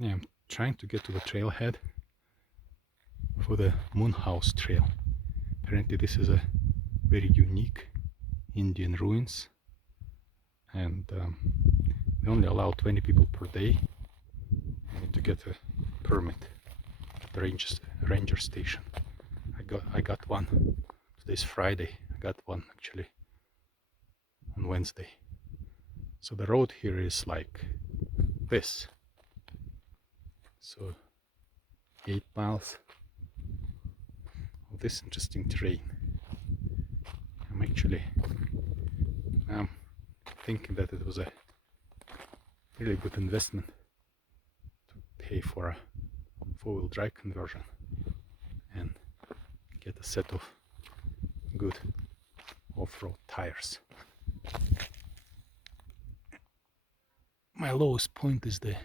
Yeah, I'm trying to get to the trailhead for the Moon House Trail. Apparently this is a very unique Indian ruins, and they only allow 20 people per day. You need to get a permit at the ranger station. I got one. Today's Friday. I got one actually on Wednesday. So the road here is like this. So 8 miles of this interesting terrain. I'm thinking that it was a really good investment to pay for a four-wheel drive conversion and get a set of good off-road tires. My lowest point is the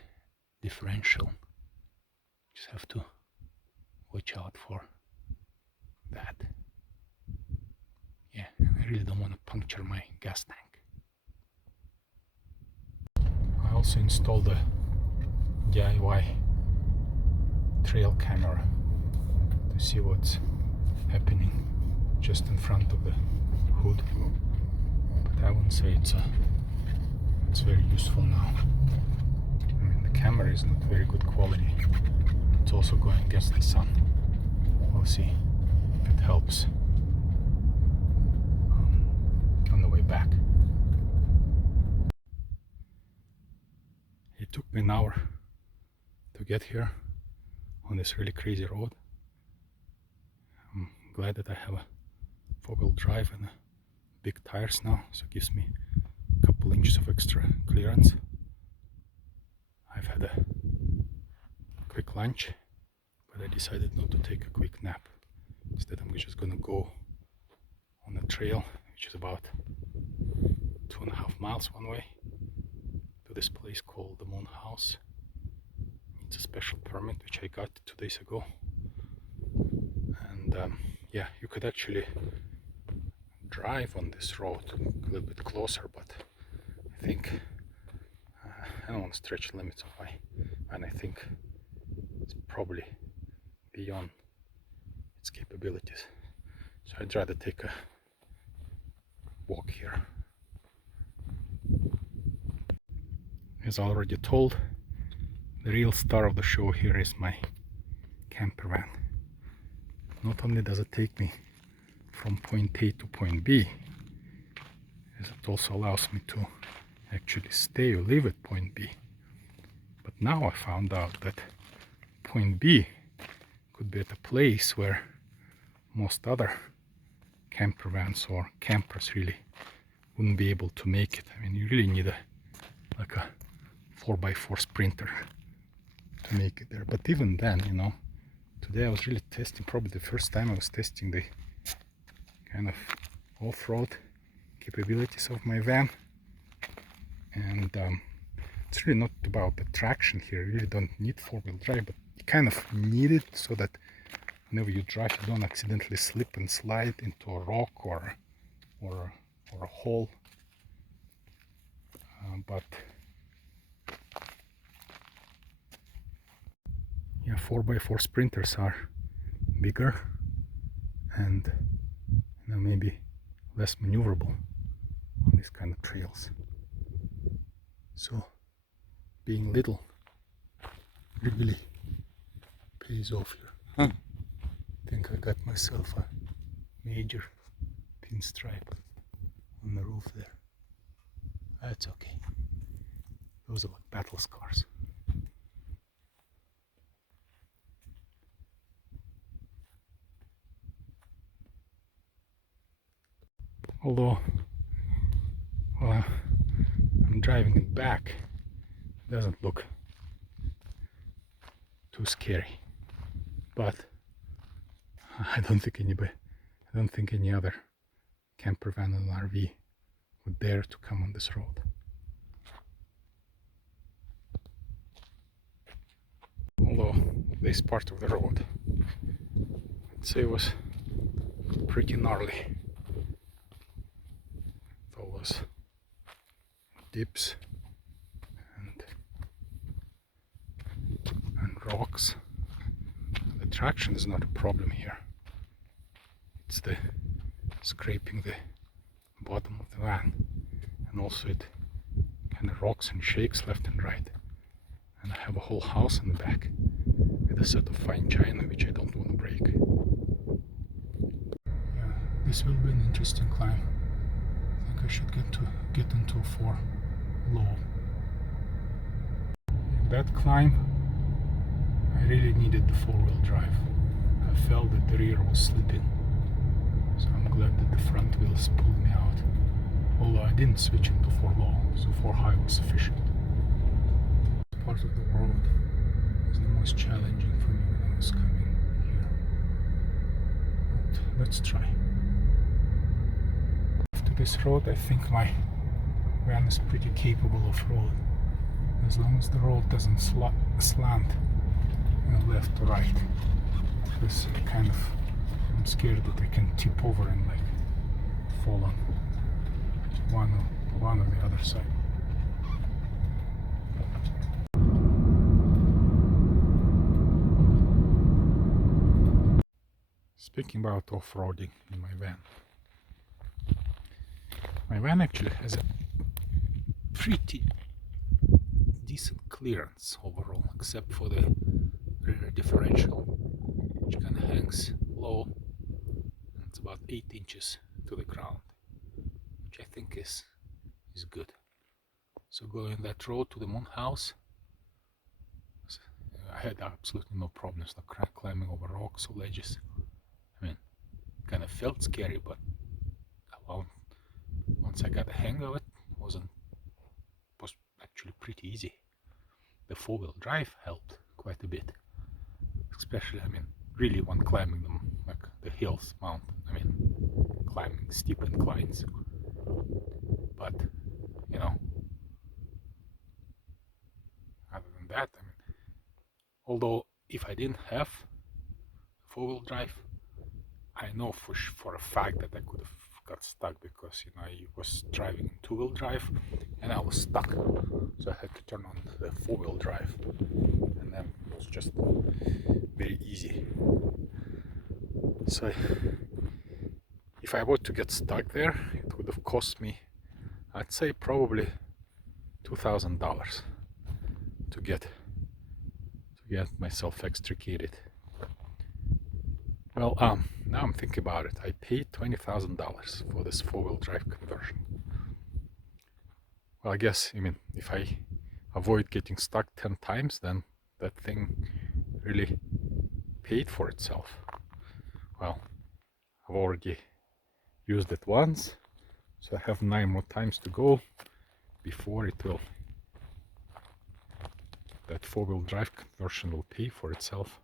differential. Just have to watch out for that. Yeah, I really don't want to puncture my gas tank. I also installed a DIY trail camera to see what's happening just in front of the hood, but I wouldn't say it's very useful now. I mean, the camera is not very good quality. It's also going against the sun. We'll see if it helps on the way back. It took me an hour to get here on this really crazy road. I'm glad that I have a four-wheel drive and big tires now, so it gives me a couple inches of extra clearance. I've had a quick lunch, but I decided not to take a quick nap. Instead, I'm just gonna go on a trail, which is about 2.5 miles one way, to this place called the Moon House. It's a special permit which I got 2 days ago, and yeah, you could actually drive on this road a little bit closer, but I think I don't want to stretch the limits of my, and I think it's probably beyond its capabilities, so I'd rather take a walk here. As already told, the real star of the show here is my camper van. Not only does it take me from point A to point B, as it also allows me to actually stay or live at point B. But now I found out that point B could be at a place where most other camper vans or campers really wouldn't be able to make it. I mean, you really need like a 4x4 Sprinter to make it there. But even then, you know, today I was really testing, probably the first time I was testing the kind of off-road capabilities of my van, and it's really not about the traction here. You really don't need four-wheel drive, but you kind of need it so that whenever you drive you don't accidentally slip and slide into a rock or a hole. But yeah, 4x4 Sprinters are bigger and, you know, maybe less maneuverable on these kind of trails. So being little really pays off here. I think I got myself a major pinstripe on the roof there. That's okay. Those are like battle scars. Although I'm driving it back, it doesn't look too scary. But I don't think any other camper van and RV would dare to come on this road. Although this part of the road, I'd say, was pretty gnarly. There was dips and rocks. The traction is not a problem here. It's the scraping the bottom of the van, and also it kind of rocks and shakes left and right. And I have a whole house in the back with a set of fine china which I don't want to break. Yeah, this will be an interesting climb. I think I should get into a 4 low. In that climb I really needed the 4-wheel drive. I felt that the rear was slipping, so I'm glad that the front wheels pulled me out. Although I didn't switch into 4 low, so 4 high was sufficient. This part of the road was the most challenging for me when I was coming here. But let's try. After this road, I think my van is pretty capable of road, as long as the road doesn't slant left to right. Because I'm scared that I can tip over and like fall on one or the other side. Speaking about off-roading in my van actually has a pretty decent clearance overall, except for the rear differential, which kind of hangs low, and it's about 8 inches to the ground, which I think is good. So going that road to the Moon House, I had absolutely no problems, like climbing over rocks or ledges. I mean, kind of felt scary, but once I got the hang of it, was actually pretty easy. The 4-wheel drive helped quite a bit, especially, I mean, really when climbing them, like the hills, climbing steep inclines. But, you know, other than that, I mean, although if I didn't have 4-wheel drive, I know for a fact that I could have got stuck, because I was driving 2-wheel drive and I was stuck, so I had to turn on the 4-wheel drive, and then it was just very easy. So if I were to get stuck there, it would have cost me, I'd say, probably $2,000 to get myself extricated. Well, now I'm thinking about it. I paid $20,000 for this 4-wheel drive conversion. Well, I guess, if I avoid getting stuck 10 times, then that thing really paid for itself. Well, I've already used it once, so I have 9 more times to go before that 4-wheel drive conversion will pay for itself.